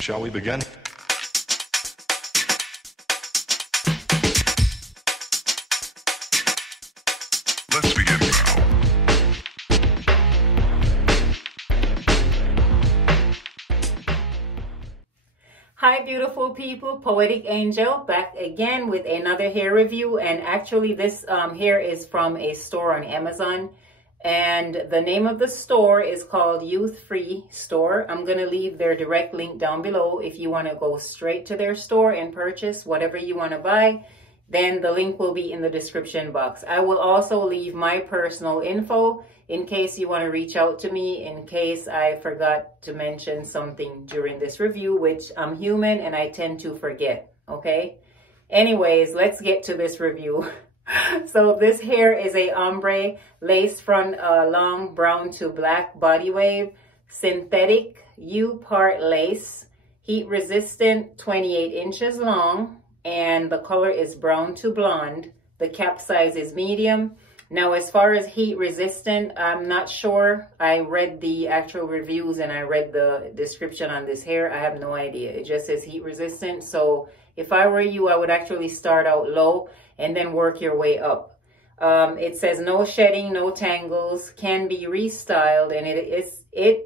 Shall we begin? Let's begin now. Hi beautiful people, Poetic Angel back again with another hair review, and actually this hair is from a store on Amazon, and the name of the store is called Youthfee store. I'm going to leave their direct link down below if you want to go straight to their store and purchase whatever you want to buy. Then the link will be in the description box. I will also leave my personal info in case you want to reach out to me, in case I forgot to mention something during this review, which I'm human and I tend to forget, okay? Anyways, let's get to this review. So this hair is a ombre lace front long brown to black body wave, synthetic U-part lace, heat resistant, 28 inches long, and the color is brown to blonde. The cap size is medium. Now, as far as heat resistant, I'm not sure. I read the actual reviews and I read the description on this hair. I have no idea. It just says heat resistant. So if I were you, I would actually start out low and then work your way up. It says no shedding, no tangles, can be restyled, and it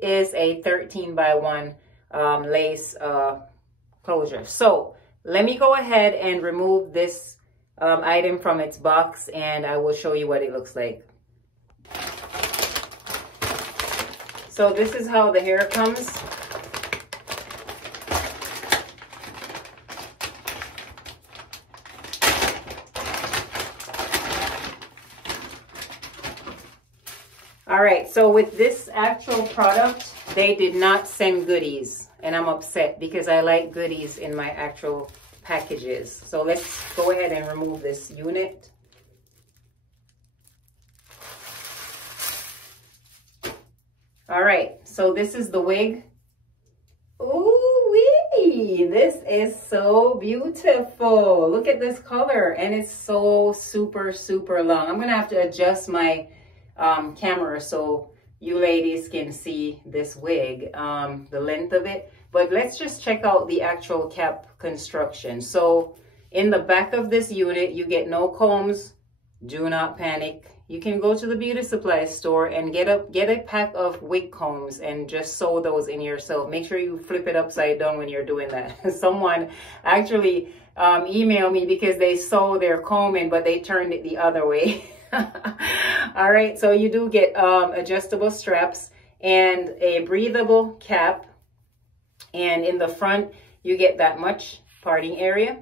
is a 13 by 1 lace closure. So let me go ahead and remove this item from its box, and I will show you what it looks like. So this is how the hair comes. All right, so with this actual product, they did not send goodies, and I'm upset because I like goodies in my actual packages. So let's go ahead and remove this unit. All right, so this is the wig. Ooh-wee, this is so beautiful. Look at this color, and it's so super, super long. I'm gonna have to adjust my camera so you ladies can see this wig, the length of it. But let's just check out the actual cap construction. So in the back of this unit, you get no combs. Do not panic. You can go to the beauty supply store and get a pack of wig combs and just sew those in yourself. Make sure you flip it upside down when you're doing that. Someone actually emailed me because they sew their comb in, but they turned it the other way. All right, so you do get adjustable straps and a breathable cap. And in the front, you get that much parting area.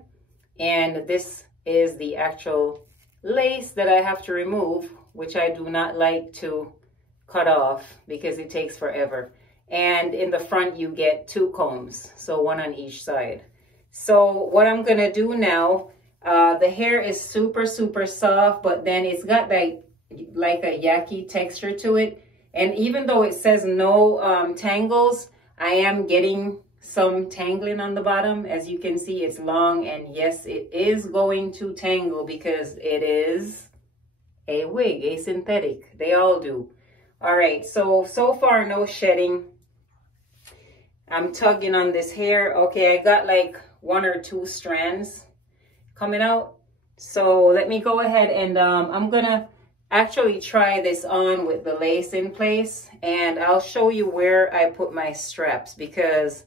And this is the actual lace that I have to remove, which I do not like to cut off because it takes forever. And in the front, you get 2 combs, so 1 on each side. So what I'm gonna do now, the hair is super, super soft, but then it's got like a yaki texture to it. And even though it says no tangles, I am getting some tangling on the bottom. As you can see, it's long, and yes, it is going to tangle because it is a wig, a synthetic. They all do. All right, so far, no shedding. I'm tugging on this hair. Okay, I got like 1 or 2 strands coming out. So let me go ahead and I'm gonna actually try this on with the lace in place, and I'll show you where I put my straps because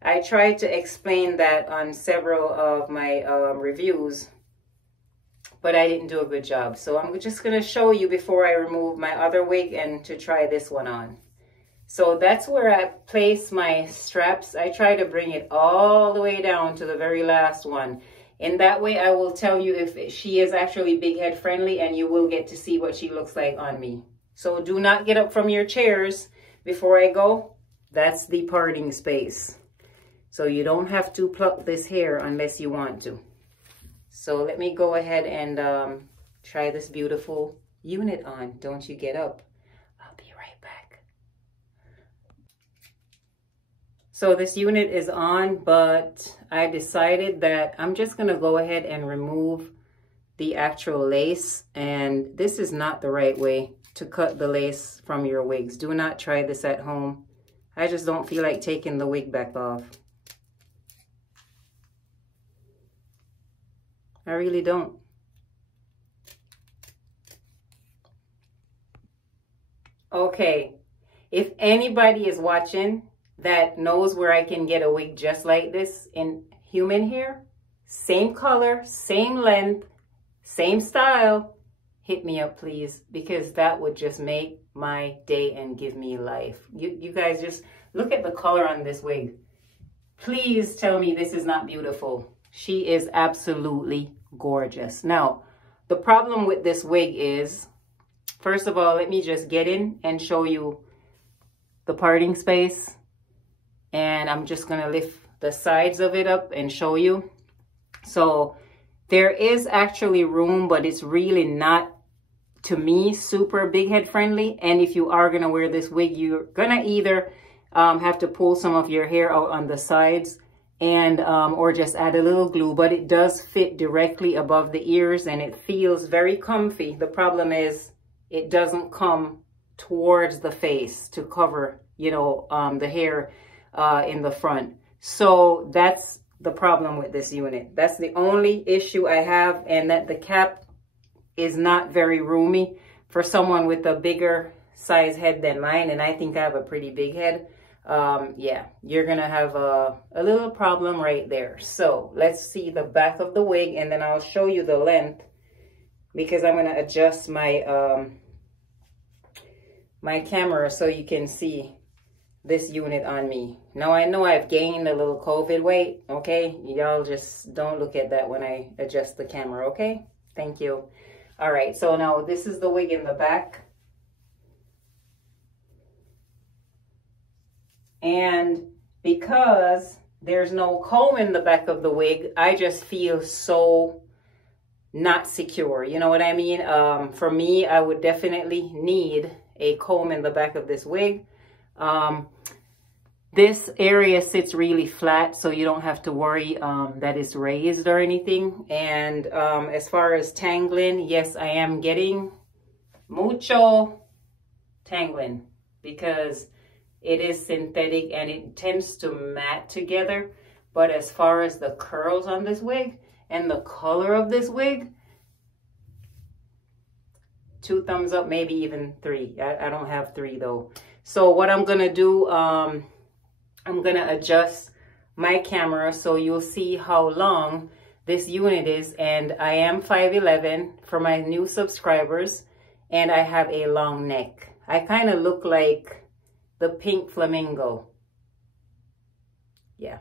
I tried to explain that on several of my reviews, but I didn't do a good job. So I'm just gonna show you before I remove my other wig and to try this one on. So that's where I place my straps. I try to bring it all the way down to the very last one. And that way I will tell you if she is actually big head friendly, and you will get to see what she looks like on me. So do not get up from your chairs before I go. That's the parting space. So you don't have to pluck this hair unless you want to. So let me go ahead and try this beautiful unit on. Don't you get up. I'll be right back. So this unit is on, but I decided that I'm just gonna go ahead and remove the actual lace, and this is not the right way to cut the lace from your wigs. Do not try this at home. I just don't feel like taking the wig back off. I really don't. Okay, if anybody is watching that knows where I can get a wig just like this in human hair, same color, same length, same style, hit me up, please, because that would just make my day and give me life. You guys just look at the color on this wig. Please tell me this is not beautiful. She is absolutely gorgeous. Now, the problem with this wig is, first of all, let me just get in and show you the parting space. And I'm just gonna lift the sides of it up and show you. So there is actually room, but it's really not, to me, super big head friendly. And if you are gonna wear this wig, you're gonna either have to pull some of your hair out on the sides and or just add a little glue, but it does fit directly above the ears and it feels very comfy. The problem is it doesn't come towards the face to cover, you know, the hair in the front. So that's the problem with this unit. That's the only issue I have, and that the cap is not very roomy for someone with a bigger size head than mine, and I think I have a pretty big head. Yeah, you're gonna have a little problem right there. So let's see the back of the wig, and then I'll show you the length, because I'm gonna adjust my my camera so you can see this unit on me. Now I know I've gained a little COVID weight, okay? Y'all just don't look at that when I adjust the camera, okay? Thank you. All right, so now this is the wig in the back. And because there's no comb in the back of the wig, I just feel so not secure. You know what I mean? For me, I would definitely need a comb in the back of this wig. This area sits really flat, so you don't have to worry that it's raised or anything. And as far as tangling, yes, I am getting mucho tangling because it is synthetic and it tends to mat together. But as far as the curls on this wig and the color of this wig, 2 thumbs up, maybe even 3. I don't have 3 though. So what I'm gonna do, I'm gonna adjust my camera so you'll see how long this unit is. And I am 5'11" for my new subscribers, and I have a long neck. I kind of look like the pink flamingo. Yeah.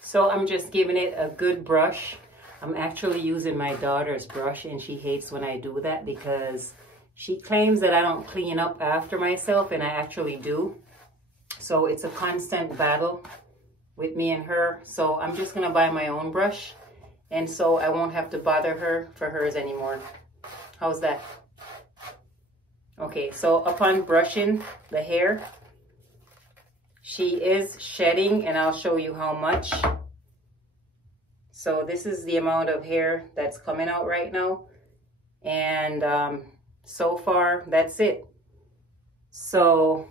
So I'm just giving it a good brush. I'm actually using my daughter's brush, and she hates when I do that because she claims that I don't clean up after myself, and I actually do. So it's a constant battle with me and her. So I'm just gonna buy my own brush, and so I won't have to bother her for hers anymore. How's that? Okay, so upon brushing the hair, she is shedding, and I'll show you how much. So this is the amount of hair that's coming out right now. And so far, that's it. So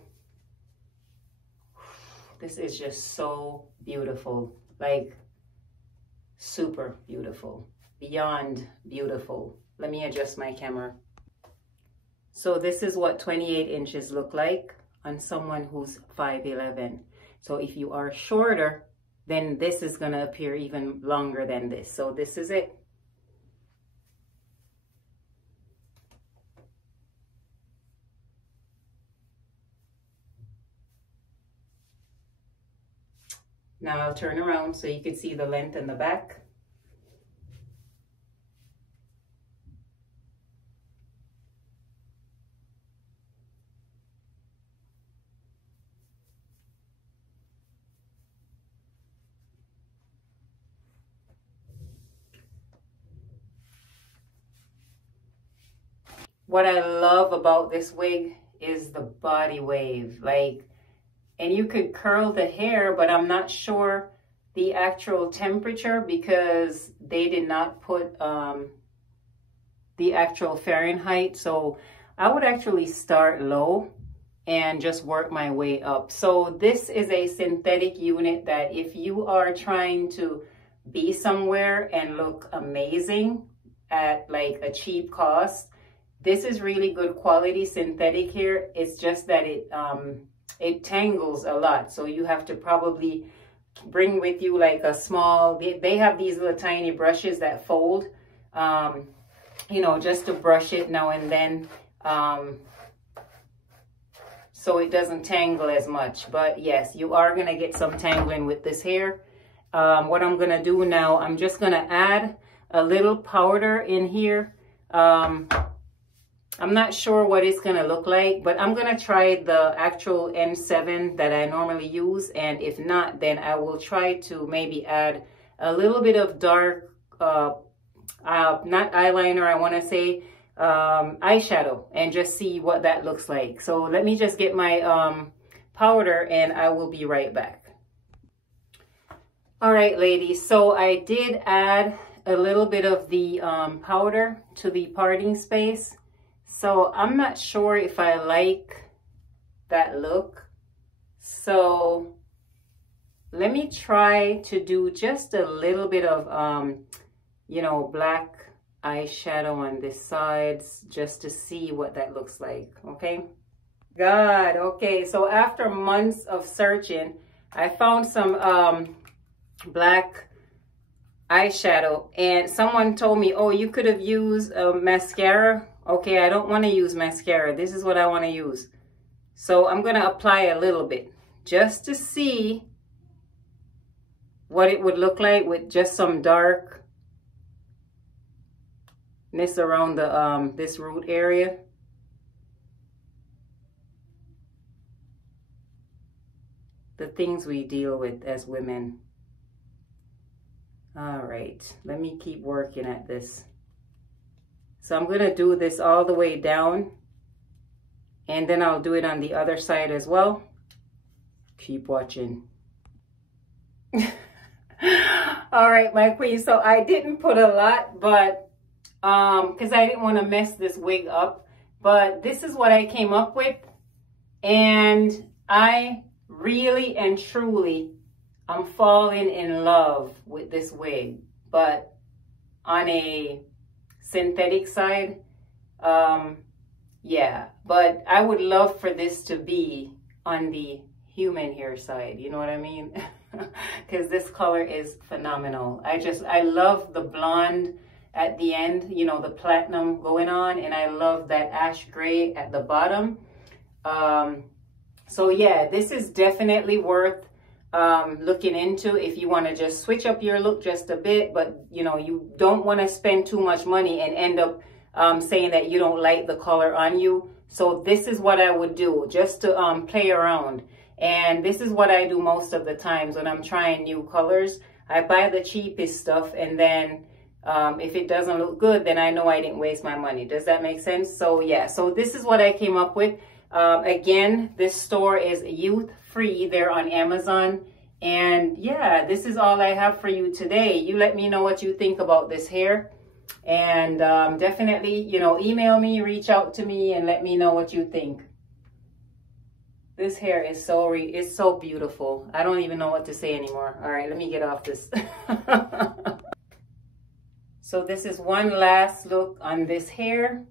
this is just so beautiful, like super beautiful, beyond beautiful. Let me adjust my camera. So this is what 28 inches look like on someone who's 5'11". So if you are shorter, then this is gonna appear even longer than this. So this is it. Now I'll turn around so you can see the length in the back. What I love about this wig is the body wave, like, and you could curl the hair, but I'm not sure the actual temperature because they did not put the actual Fahrenheit. So I would actually start low and just work my way up. So this is a synthetic unit that if you are trying to be somewhere and look amazing at like a cheap cost. This is really good quality synthetic hair. It's just that it tangles a lot. So you have to probably bring with you like a small, they have these little tiny brushes that fold, you know, just to brush it now and then. So it doesn't tangle as much. But yes, you are going to get some tangling with this hair. What I'm going to do now, I'm just going to add a little powder in here. I'm not sure what it's going to look like, but I'm going to try the actual N7 that I normally use. And if not, then I will try to maybe add a little bit of dark, not eyeliner, I want to say, eyeshadow, and just see what that looks like. So let me just get my powder and I will be right back. All right, ladies, so I did add a little bit of the powder to the parting space. So I'm not sure if I like that look. So let me try to do just a little bit of, you know, black eyeshadow on the sides just to see what that looks like, okay? God, okay, so after months of searching, I found some black eyeshadow, and someone told me, oh, you could have used a mascara. Okay, I don't want to use mascara. This is what I want to use. So I'm going to apply a little bit just to see what it would look like with just some darkness around the this root area. The things we deal with as women. All right, let me keep working at this. So I'm going to do this all the way down, and then I'll do it on the other side as well. Keep watching. All right, my queen. So I didn't put a lot, but because I didn't want to mess this wig up, but this is what I came up with, and I really and truly I'm falling in love with this wig, but on a synthetic side, yeah, but I would love for this to be on the human hair side, you know what I mean? Because this color is phenomenal. I love the blonde at the end, you know, the platinum going on, and I love that ash gray at the bottom. So yeah, this is definitely worth looking into if you want to just switch up your look just a bit, but you know, you don't want to spend too much money and end up saying that you don't like the color on you. So this is what I would do just to play around. And this is what I do most of the times when I'm trying new colors. I buy the cheapest stuff, and then if it doesn't look good, then I know I didn't waste my money. Does that make sense? So yeah, so this is what I came up with. Again, this store is Youthfee. They're on Amazon. And yeah, this is all I have for you today. You let me know what you think about this hair. And definitely, you know, email me, reach out to me, and let me know what you think. This hair is so beautiful. I don't even know what to say anymore. All right, let me get off this. So this is one last look on this hair.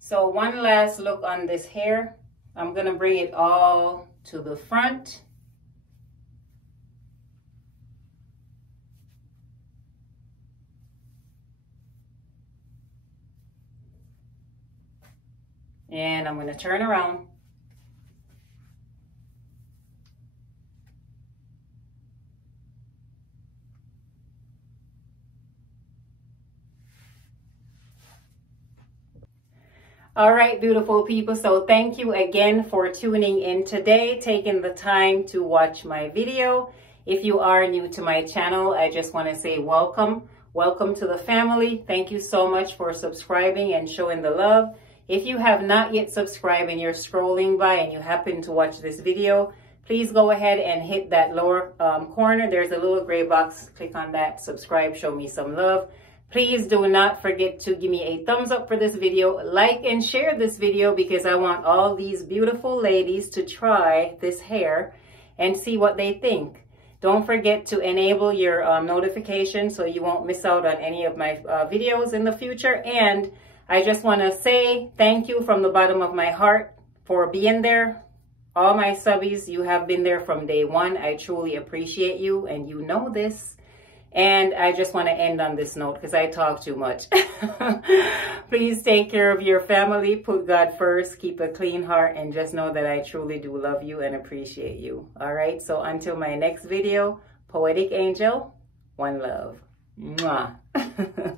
So one last look on this hair. I'm gonna bring it all to the front. And I'm gonna turn around. All right, beautiful people. So thank you again for tuning in today, taking the time to watch my video. If you are new to my channel, I just want to say welcome. Welcome to the family. Thank you so much for subscribing and showing the love. If you have not yet subscribed and you're scrolling by and you happen to watch this video, please go ahead and hit that lower corner. There's a little gray box. Click on that, subscribe, show me some love. Please do not forget to give me a thumbs up for this video, like and share this video, because I want all these beautiful ladies to try this hair and see what they think. Don't forget to enable your notifications so you won't miss out on any of my videos in the future. And I just want to say thank you from the bottom of my heart for being there. All my subbies, you have been there from day one. I truly appreciate you, and you know this. And I just want to end on this note because I talk too much. Please take care of your family. Put God first. Keep a clean heart. And just know that I truly do love you and appreciate you. All right. So until my next video, Poetic Angel, one love. Mwah.